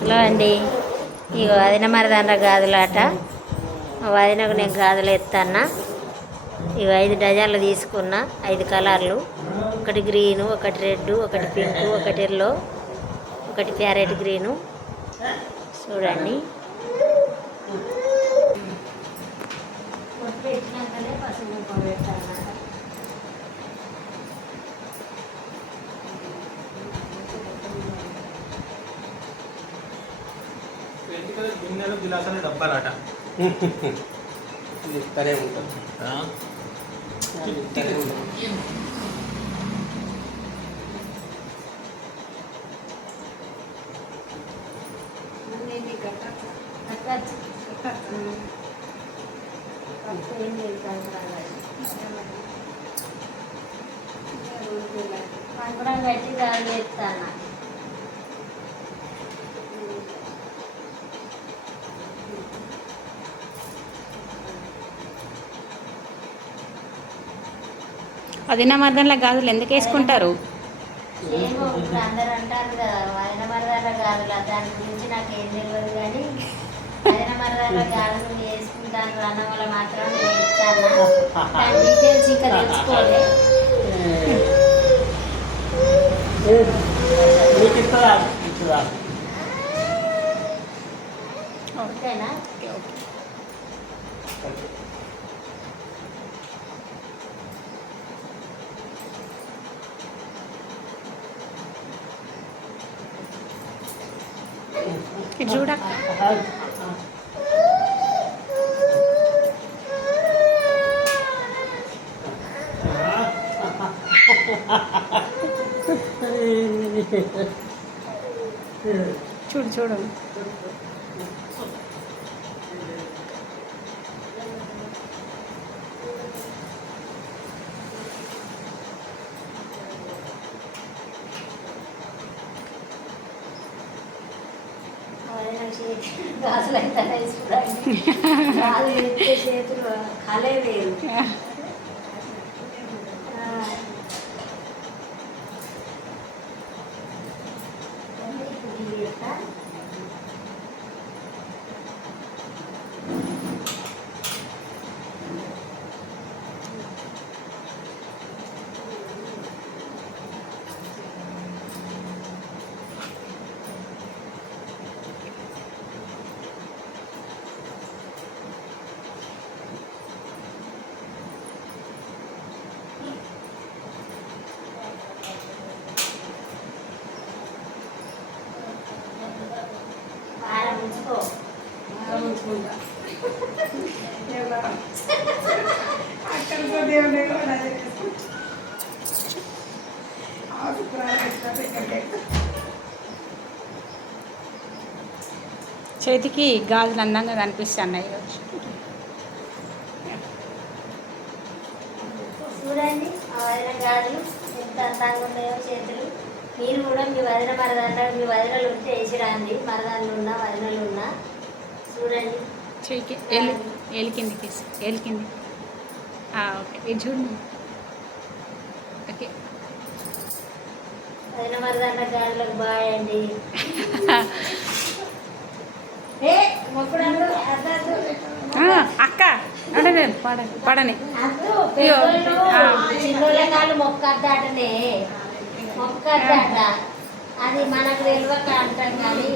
Hello అండి. ఇక వదిన మరదన్న గాజులాట. వదినకు నేను గాజులు ఎత్తన్నా. ఇక 5 డజన్లు తీసుకున్నా, 5 కలర్లు. ఒకటి గ్రీను, ఒకటి రెడ్, ఒకటి పింక్, ఒకటి ఎల్లో, ఒకటి ప్యారెట్ గ్రీను. చూడండి. పెట్టినాకనే పసుపు పెట్టాను. గిన్నెలు గిలాసాలు డబ్బాలాట ఇస్తూనే ఉంటుంది. కంకణం కట్టి గాజులు ఎత్తాను. వదిన మరదన్ల గాజులు ఎందుకు వేసుకుంటారు? ఏమో ఇప్పుడు అందరు అంటారు కదా వదిన మరదన్ల గాజులు, దాని గురించి నాకు ఏం తెలియదు. కానీ వదిన మరదన్ల గాజులు వేసుకుంటాను అన్న వల్ల మాత్రం నేను ఇస్తాను. దాని డీటెయిల్స్ ఇంకా తెలుసుకోలే. ఓకేనా? ఇది చూడ చూడు చూడు. గాజులు అయితే చూడండి. గాజులు ఎత్తే చేతులు కలే వేరు. చేతికి గాజులు అందంగా కనిపిస్తున్నాయి. చూడండి ఆ వదిన గాజులు ఎంత అందంగా ఉన్నాయో చేతులు. మీరు కూడా మీ వదిన మరదన్న, మీ వదినలు ఉంటే వేసిరాండి. మరదళ్ళు ఉన్నా వదినలు ఉన్నా చూడండి. చేయికి ఏలికిందికి ఏలికింది. ఓకే, ఇది చూడండి. ఓకే, వదిన మరదన్న గాజులకు బాయ్ అండి. అక్క పడని చిన్నోళ్ళ కాళ్ళు మొక్కద్దాటనే మొక్కద్దాట. అది మనకు తెలియక అంటాం కానీ